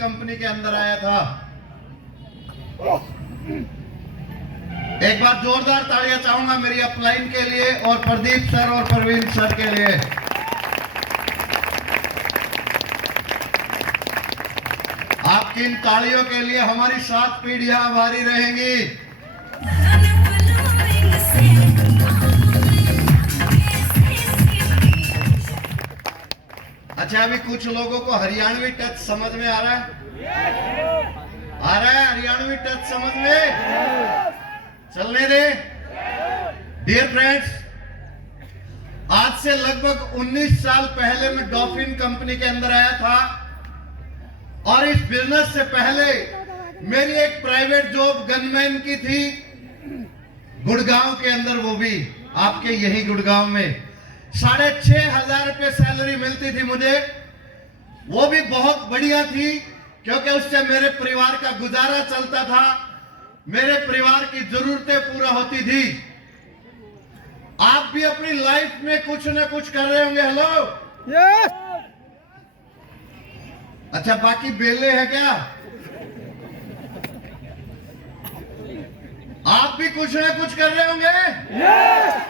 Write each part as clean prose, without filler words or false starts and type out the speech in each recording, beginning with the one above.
Company के अंदर आया था। एक बार जोरदार तालियां चाहूंगा मेरी अपलाइन के लिए और प्रदीप सर और प्रवीण सर के लिए। आपकी इन तालियों के लिए हमारी 7 पीढ़ियां आभारी रहेंगी। अच्छा, अभी कुछ लोगों को हरियाणवी टच समझ में आ रहा है? आ रहा है हरियाणवी टच समझ में? चलने दे। डियर फ्रेंड्स, आज से लगभग 19 साल पहले मैं डॉल्फिन कंपनी के अंदर आया था और इस बिजनेस से पहले मेरी एक प्राइवेट जॉब गनमैन की थी, गुड़गांव के अंदर, वो भी आपके यही गुड़गांव में। 6,500 रुपये सैलरी मिलती थी मुझे। वो भी बहुत बढ़िया थी क्योंकि उससे मेरे परिवार का गुजारा चलता था, मेरे परिवार की जरूरतें पूरा होती थी। आप भी अपनी लाइफ में कुछ ना कुछ कर रहे होंगे। Hello, yes. अच्छा, बाकी बेले हैं क्या? आप भी कुछ ना कुछ कर रहे होंगे। यस।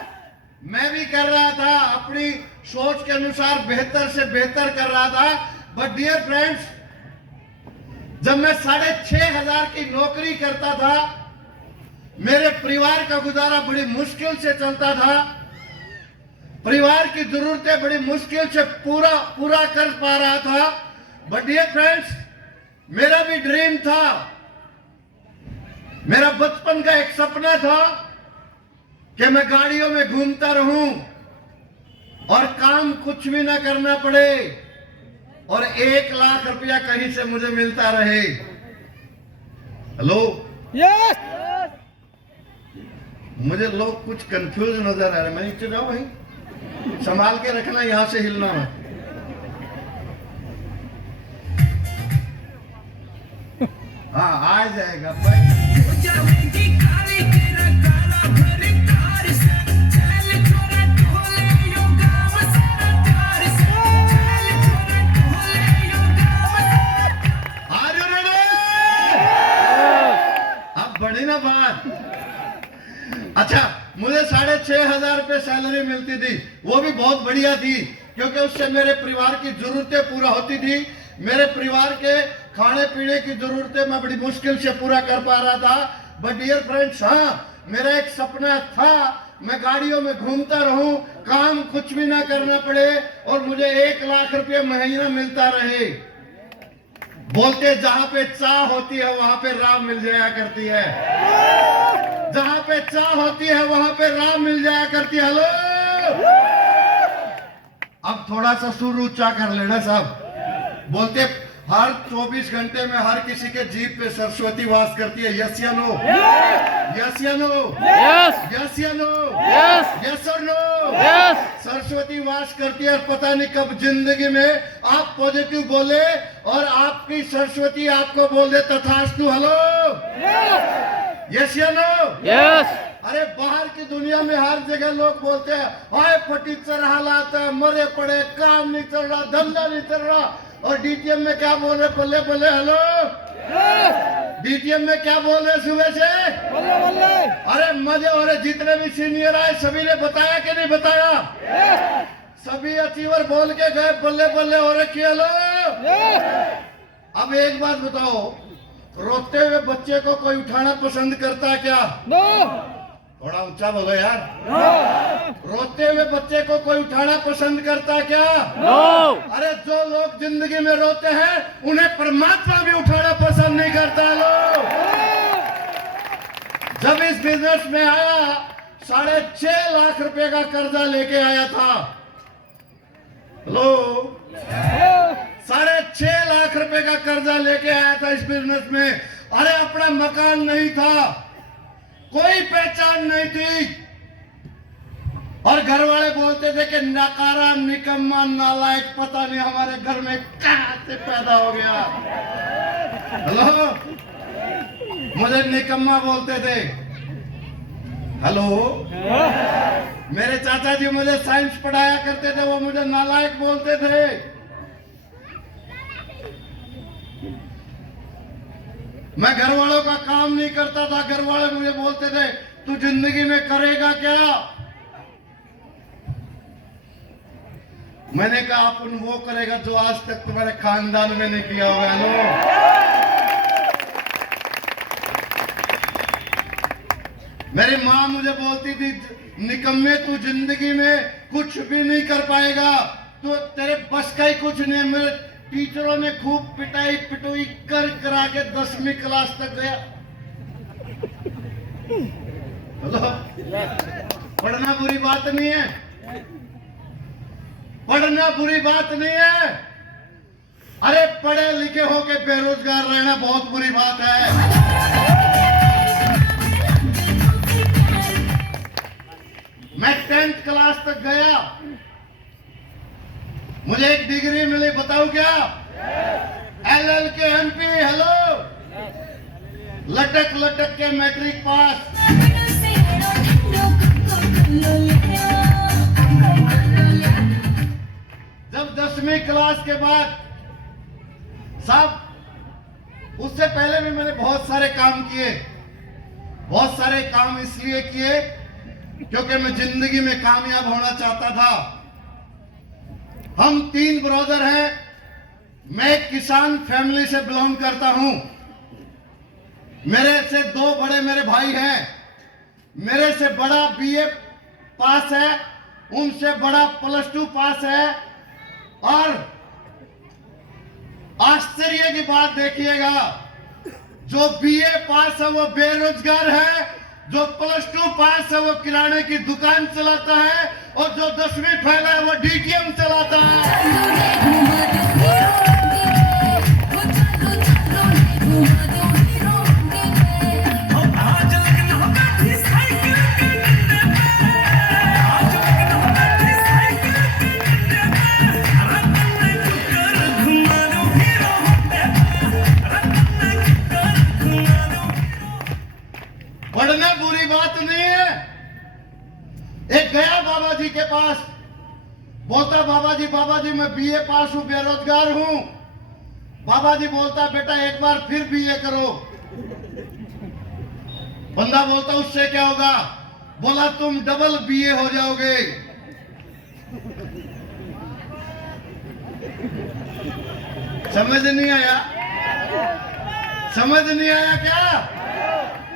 मैं भी कर रहा था, अपनी सोच के अनुसार बेहतर से बेहतर कर रहा था। बट डियर फ्रेंड्स, जब मैं 6,500 की नौकरी करता था, मेरे परिवार का गुजारा बड़ी मुश्किल से चलता था, परिवार की जरूरतें बड़ी मुश्किल से पूरा कर पा रहा था। बट डियर फ्रेंड्स, मेरा भी ड्रीम था, मेरा बचपन का एक सपना था कि मैं गाड़ियों में घूमता रहूं और काम कुछ भी ना करना पड़े और 1 लाख रुपया कहीं से मुझे मिलता रहे। Hello, yes. मुझे लोग कुछ कंफ्यूज नजर आ रहे हैं। मैं नीचे जाऊं भाई, संभाल के रखना, यहां से हिलना मत। हाँ, आ जाएगा भाई। बड़ी ना बात। अच्छा, मुझे 6,500 रुपये सैलरी मिलती थी, वो भी बहुत बढ़िया थी क्योंकि उससे मेरे परिवार की जरूरतें पूरा होती थी। मेरे परिवार के खाने पीने की जरूरतें मैं बड़ी मुश्किल से पूरा कर पा रहा था। बट डियर फ्रेंड्स, हाँ, मेरा एक सपना था, मैं गाड़ियों में घूमता रहूं, काम कुछ भी ना करना पड़े और मुझे 1 लाख रुपये महीना मिलता रहे। बोलते जहां पे चाह होती है वहां पे राह मिल जाया करती है, जहां पे चाह होती है वहां पे राह मिल जाया करती है। हेलो, अब थोड़ा सा सुर ऊंचा कर लेना साहब। बोलते हर 24 घंटे में हर किसी के जीभ पे सरस्वती वास करती है। यस या नो? यस या नो? यस। यस या नो? यस। यस और नो? यस। सरस्वती वास करती है और पता नहीं कब जिंदगी में आप पॉजिटिव बोले और आपकी सरस्वती आपको बोल दे तथास्तु। हेलो, यस या नो? यस। अरे बाहर की दुनिया में हर जगह लोग बोलते हैं, हाय फटीचर हालात है, मरे पड़े, काम नहीं चल रहा, धंधा नहीं चल रहा। और डीटीएम में क्या बोल रहे? बल्ले बल्ले। हेलो, डीटीएम में क्या बोल रहे सुबह से? बल्ले बल्ले। अरे मजे हो रहे। जितने भी सीनियर आए सभी ने बताया कि नहीं बताया? सभी अचीवर बोल के गए, बल्ले बल्ले हो रखी। हेलो, अब एक बात बताओ, रोते हुए बच्चे को कोई उठाना पसंद करता है क्या? नो। थोड़ा ऊंचा बोलो यार। रोते हुए बच्चे को कोई उठाना पसंद करता है क्या? नो। अरे जो लोग जिंदगी में रोते हैं उन्हें परमात्मा भी उठाना पसंद नहीं करता। लोग जब इस बिजनेस में आया, 6.5 लाख रुपए का कर्जा लेके आया था। हेलो, 6.5 लाख रुपए का कर्जा लेके आया था इस बिजनेस में। अरे अपना मकान नहीं था, कोई पहचान नहीं थी और घर वाले बोलते थे कि नकारा, निकम्मा, नालायक, पता नहीं हमारे घर में कहां से पैदा हो गया। हेलो, मुझे निकम्मा बोलते थे। हेलो, मेरे चाचा जी मुझे साइंस पढ़ाया करते थे, वो मुझे नालायक बोलते थे। मैं घर वालों का काम नहीं करता था। घर वाले मुझे बोलते थे तू जिंदगी में करेगा क्या। मैंने कहा अपन वो करेगा जो आज तक तुम्हारे खानदान में नहीं किया होगा। लो, मेरी माँ मुझे बोलती थी निकम्मे तू जिंदगी में कुछ भी नहीं कर पाएगा, तो तेरे बस का ही कुछ नहीं है। मेरे टीचरों ने खूब पिटाई पिटोई कर करा के 10वीं क्लास तक गया। हेलो, पढ़ना बुरी बात नहीं है, पढ़ना बुरी बात नहीं है। अरे पढ़े लिखे होके बेरोजगार रहना बहुत बुरी बात है। मैं 10th क्लास तक गया, मुझे एक डिग्री मिली, बताऊं क्या? LLK MP। हेलो, लटक लटक के मैट्रिक पास। जब 10वीं क्लास के बाद साहब, उससे पहले भी मैंने बहुत सारे काम किए। बहुत सारे काम इसलिए किए क्योंकि मैं जिंदगी में कामयाब होना चाहता था। हम 3 ब्रदर हैं। मैं एक किसान फैमिली से बिलोंग करता हूं। मेरे से 2 बड़े मेरे भाई हैं। मेरे से बड़ा BA पास है, उनसे बड़ा +2 पास है। और आश्चर्य की बात देखिएगा, जो BA पास है वो बेरोजगार है, जो +2 पास है वो किराने की दुकान चलाता है, और जो 10वीं फेल है वो DTM चलाता है। पढ़ना बुरी बात नहीं है। एक गया बाबा जी के पास, बोलता बाबा जी मैं BA पास हूं, बेरोजगार हूं। बाबा जी बोलता बेटा एक बार फिर BA करो। बंदा बोलता उससे क्या होगा? बोला तुम डबल BA हो जाओगे। समझ नहीं आया? समझ नहीं आया क्या?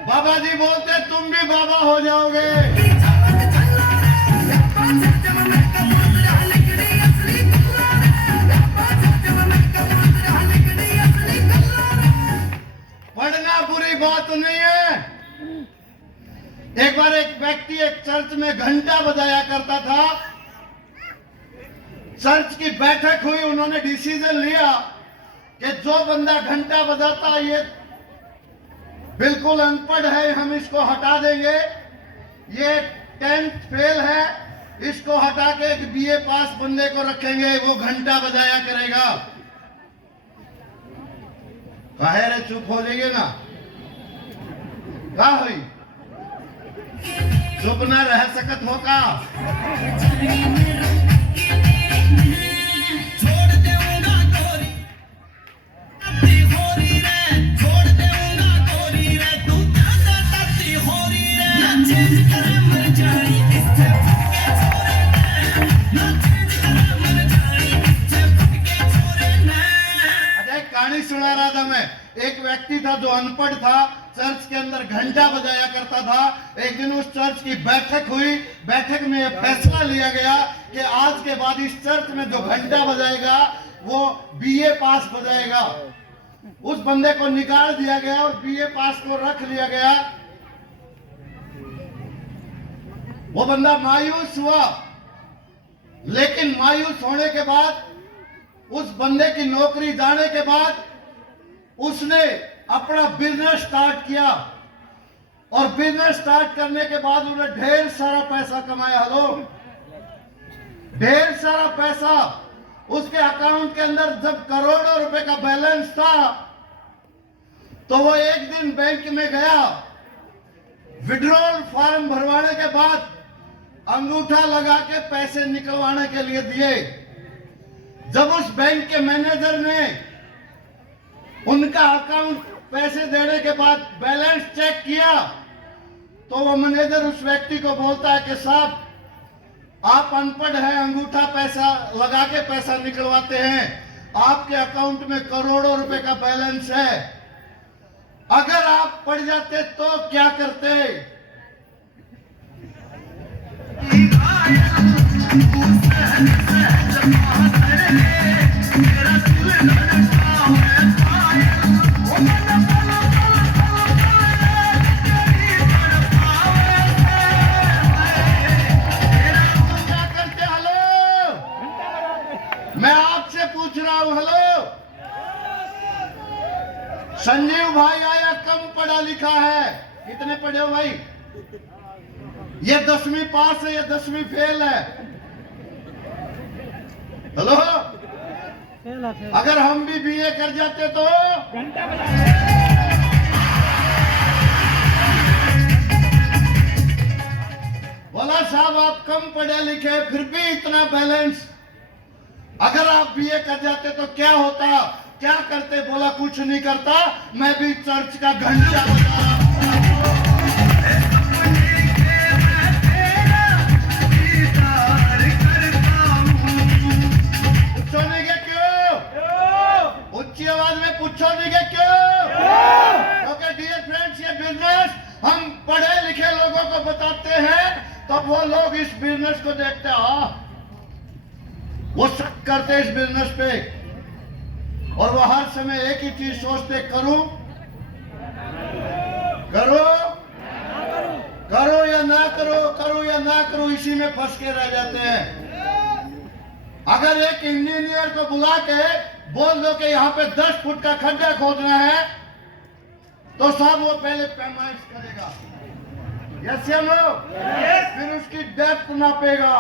बाबा जी बोलते तुम भी बाबा हो जाओगे। पढ़ना बुरी बात नहीं है। एक बार एक व्यक्ति एक चर्च में घंटा बजाया करता था। चर्च की बैठक हुई, उन्होंने डिसीजन लिया कि जो बंदा घंटा बजाता ये बिल्कुल अनपढ़ है, हम इसको हटा देंगे। ये 10th फेल है, इसको हटा के एक BA पास बंदे को रखेंगे, वो घंटा बजाया करेगा। काहे रे चुप हो जाइए ना, का हुई? चुप ना रह सकत हो का? कहानी सुना रहा था मैं। एक व्यक्ति था जो अनपढ़ था, चर्च के अंदर घंटा बजाया करता था। एक दिन उस चर्च की बैठक हुई। बैठक में यह फैसला लिया गया कि आज के बाद इस चर्च में जो घंटा बजाएगा वो BA पास बजाएगा। उस बंदे को निकाल दिया गया और BA पास को रख लिया गया। वो बंदा मायूस हुआ, लेकिन मायूस होने के बाद, उस बंदे की नौकरी जाने के बाद, उसने अपना बिजनेस स्टार्ट किया। और बिजनेस स्टार्ट करने के बाद उन्हें ढेर सारा पैसा कमाया। हेलो, ढेर सारा पैसा। उसके अकाउंट के अंदर जब करोड़ों रुपए का बैलेंस था, तो वो एक दिन बैंक में गया। विड्रॉल फॉर्म भरवाने के बाद अंगूठा लगा के पैसे निकलवाने के लिए दिए। जब उस बैंक के मैनेजर ने उनका अकाउंट पैसे देने के बाद बैलेंस चेक किया तो वो मैनेजर उस व्यक्ति को बोलता है कि साहब आप अनपढ़ हैं, अंगूठा पैसा लगा के पैसा निकलवाते हैं, आपके अकाउंट में करोड़ों रुपए का बैलेंस है, अगर आप पढ़ जाते तो क्या करते? मैं आपसे पूछ रहा हूं, हेलो, संजीव भाई आया कम पढ़ा लिखा है, कितने पढ़े हो भाई? ये 10वीं पास है, ये 10वीं फेल है। हेलो, अगर हम भी बीए कर जाते तो बोला साहब आप कम पढ़े लिखे फिर भी इतना बैलेंस, अगर आप बीए कर जाते तो क्या होता, क्या करते? बोला कुछ नहीं करता, मैं भी चर्च का घंटा बजा रहा हूं। पूछोगे क्यों? ऊंची आवाज में पूछोगे क्यों? क्योंकि डियर फ्रेंड्स, ये बिजनेस हम पढ़े लिखे लोगों को बताते हैं तब वो लोग इस बिजनेस को देखते हैं, वो शक करते इस बिजनेस पे, और वो हर समय एक ही चीज सोचते, करूं करो करो या ना करो, करो या ना करो, इसी में फंस के रह जाते हैं। अगर एक इंजीनियर को बुला के बोल दो कि यहाँ पे 10 फुट का खड्डा खोदना है तो साहब वो पहले पैमाइश करेगा, यस या नो, फिर उसकी डेप्थ नापेगा,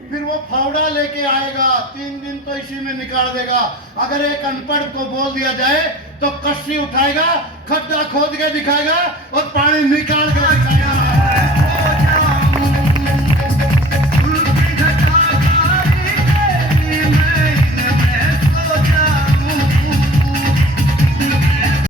फिर वो फावड़ा लेके आएगा, 3 दिन तो इसी में निकाल देगा। अगर एक अनपढ़ को बोल दिया जाए तो कस्सी उठाएगा, खड्डा खोद के दिखाएगा और पानी निकाल के दिखाएगा।